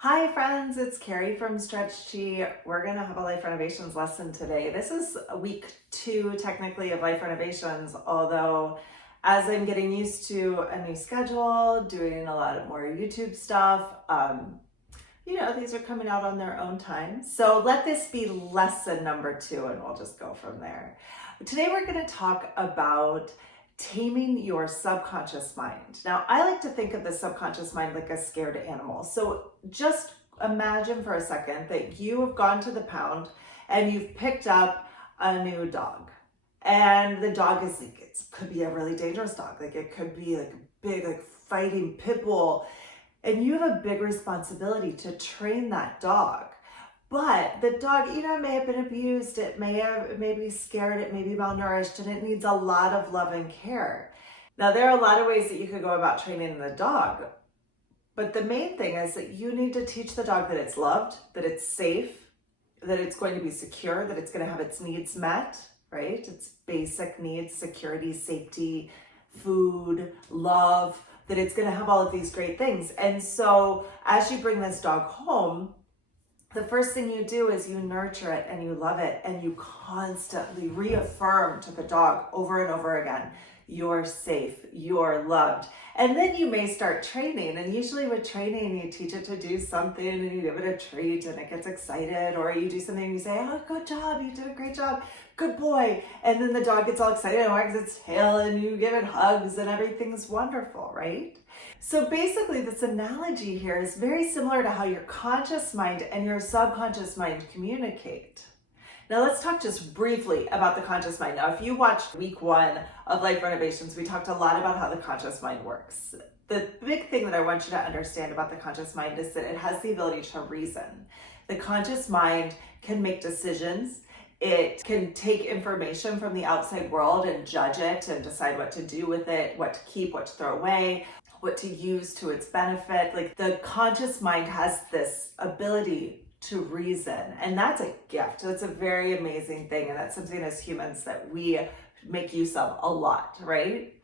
Hi friends, it's Carrie from Stretch Chi. We're going to have a Life Renovations lesson today. This is week 2 technically of Life Renovations, although as I'm getting used to a new schedule, doing a lot more YouTube stuff, these are coming out on their own time. So let this be lesson number 2 and we'll just go from there. Today we're going to talk about taming your subconscious mind. Now, I like to think of the subconscious mind like a scared animal. So just imagine for a second that you have gone to the pound and you've picked up a new dog. And the dog is like, it could be a really dangerous dog. Like it could be like a big, like fighting pit bull. And you have a big responsibility to train that dog. But the dog, may have been abused, it may be scared, it may be malnourished, and it needs a lot of love and care. Now, there are a lot of ways that you could go about training the dog, but the main thing is that you need to teach the dog that it's loved, that it's safe, that it's going to be secure, that it's going to have its needs met, right? Its basic needs, security, safety, food, love, that it's going to have all of these great things. And so as you bring this dog home, the first thing you do is you nurture it and you love it and you constantly reaffirm to the dog over and over again, you're safe, you're loved. And then you may start training, and usually with training, you teach it to do something and you give it a treat and it gets excited, or you do something and you say, oh, good job, you did a great job, good boy. And then the dog gets all excited and wags its tail and you give it hugs and everything's wonderful, right? So basically this analogy here is very similar to how your conscious mind and your subconscious mind communicate. Now let's talk just briefly about the conscious mind. Now if you watched week 1 of Life Renovations, we talked a lot about how the conscious mind works. The big thing that I want you to understand about the conscious mind is that it has the ability to reason. The conscious mind can make decisions. It can take information from the outside world and judge it and decide what to do with it, what to keep, what to throw away, what to use to its benefit. Like the conscious mind has this ability to reason, and that's a gift. That's a very amazing thing, and that's something as humans that we make use of a lot, right?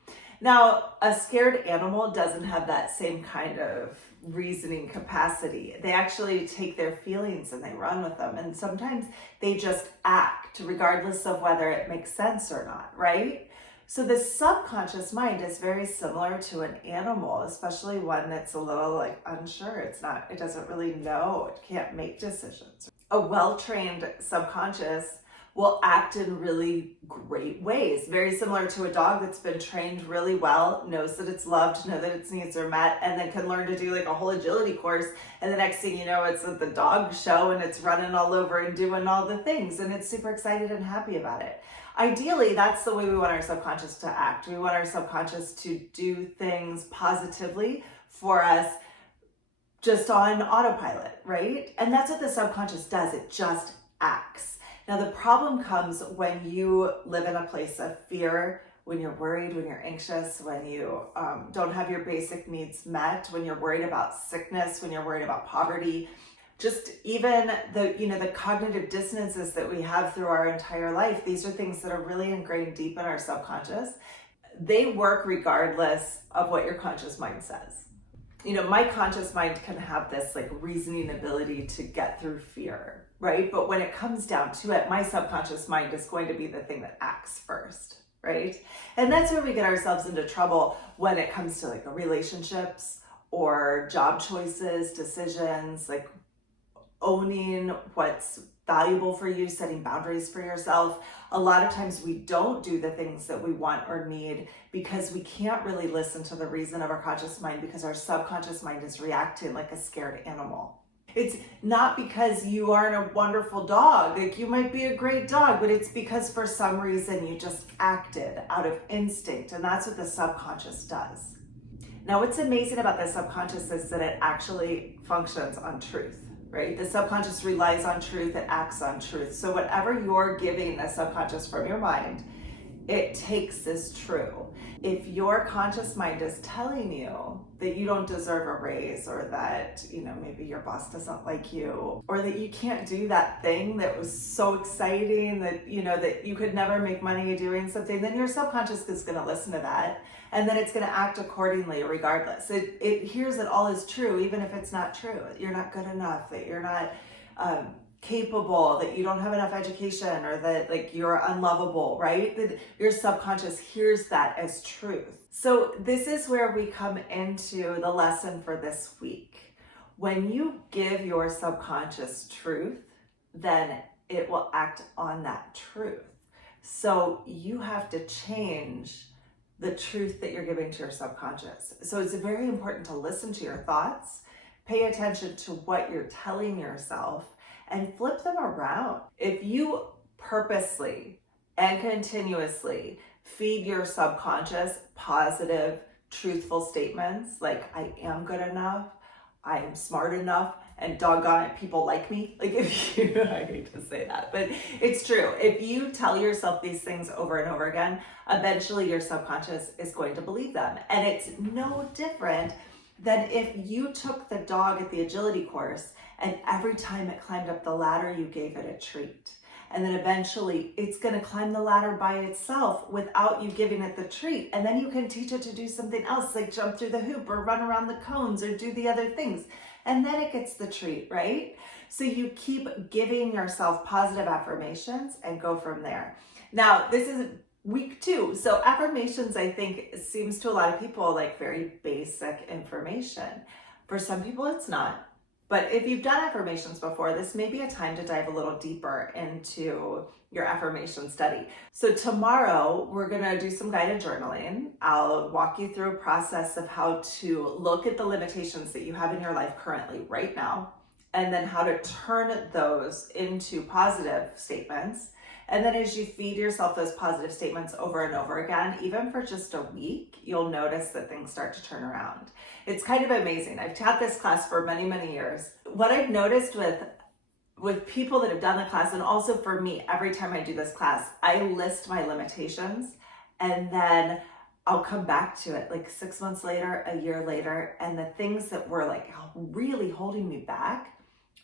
Now, a scared animal doesn't have that same kind of reasoning capacity. They actually take their feelings and they run with them, and sometimes they just act regardless of whether it makes sense or not, right? So the subconscious mind is very similar to an animal, especially one that's a little like unsure. It doesn't really know, it can't make decisions. A well-trained subconscious will act in really great ways, very similar to a dog that's been trained really well, knows that it's loved, knows that its needs are met, and then can learn to do like a whole agility course. And the next thing you know, it's at the dog show and it's running all over and doing all the things, and it's super excited and happy about it. Ideally, that's the way we want our subconscious to act. We want our subconscious to do things positively for us just on autopilot, right? And that's what the subconscious does. It just acts. Now, the problem comes when you live in a place of fear, when you're worried, when you're anxious, when you don't have your basic needs met, when you're worried about sickness, when you're worried about poverty. Just even the cognitive dissonances that we have through our entire life, these are things that are really ingrained deep in our subconscious. They work regardless of what your conscious mind says. My conscious mind can have this like reasoning ability to get through fear, right? But when it comes down to it, my subconscious mind is going to be the thing that acts first, right? And that's where we get ourselves into trouble when it comes to like relationships or job choices, decisions, like owning what's valuable for you, setting boundaries for yourself. A lot of times we don't do the things that we want or need because we can't really listen to the reason of our conscious mind because our subconscious mind is reacting like a scared animal. It's not because you aren't a wonderful dog, like you might be a great dog, but it's because for some reason you just acted out of instinct, and that's what the subconscious does. Now, what's amazing about the subconscious is that it actually functions on truth. Right? The subconscious relies on truth, it acts on truth. So whatever you're giving the subconscious from your mind, it takes as true. If your conscious mind is telling you that you don't deserve a raise, or that, maybe your boss doesn't like you, or that you can't do that thing that was so exciting that, that you could never make money doing something, then your subconscious is going to listen to that. And then it's going to act accordingly regardless. It hears it all is true, even if it's not true. That you're not good enough, that you're not capable, that you don't have enough education, or that like you're unlovable, right? That your subconscious hears that as truth. So this is where we come into the lesson for this week. When you give your subconscious truth, then it will act on that truth. So you have to change the truth that you're giving to your subconscious. So it's very important to listen to your thoughts, pay attention to what you're telling yourself, and flip them around. If you purposely and continuously feed your subconscious positive, truthful statements like, I am good enough, I am smart enough, and doggone it, people like me. Like, if you, I hate to say that, but it's true. If you tell yourself these things over and over again, eventually your subconscious is going to believe them. And it's no different than if you took the dog at the agility course and every time it climbed up the ladder, you gave it a treat. And then eventually it's going to climb the ladder by itself without you giving it the treat. And then you can teach it to do something else, like jump through the hoop or run around the cones or do the other things. And then it gets the treat, right? So you keep giving yourself positive affirmations and go from there. Now, this is week 2. So affirmations, I think, seems to a lot of people like very basic information. For some people, it's not. But if you've done affirmations before, this may be a time to dive a little deeper into your affirmation study. So tomorrow, we're gonna do some guided journaling. I'll walk you through a process of how to look at the limitations that you have in your life currently, right now, and then how to turn those into positive statements. And then as you feed yourself those positive statements over and over again, even for just a week, you'll notice that things start to turn around. It's kind of amazing. I've taught this class for many, many years. What I've noticed with people that have done the class, and also for me, every time I do this class, I list my limitations, and then I'll come back to it like 6 months later, a year later, and the things that were like really holding me back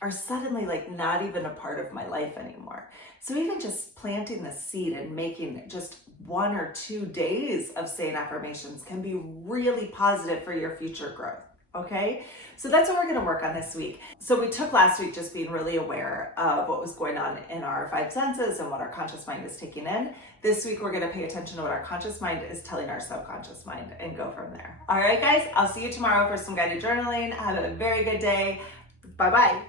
are suddenly like not even a part of my life anymore. So even just planting the seed and making just 1 or 2 days of saying affirmations can be really positive for your future growth. Okay, so that's what we're going to work on this week. So we took last week just being really aware of what was going on in our 5 senses and what our conscious mind is taking in. This week we're going to pay attention to what our conscious mind is telling our subconscious mind and go from there. All right, guys, I'll see you tomorrow for some guided journaling. Have a very good day. Bye-bye.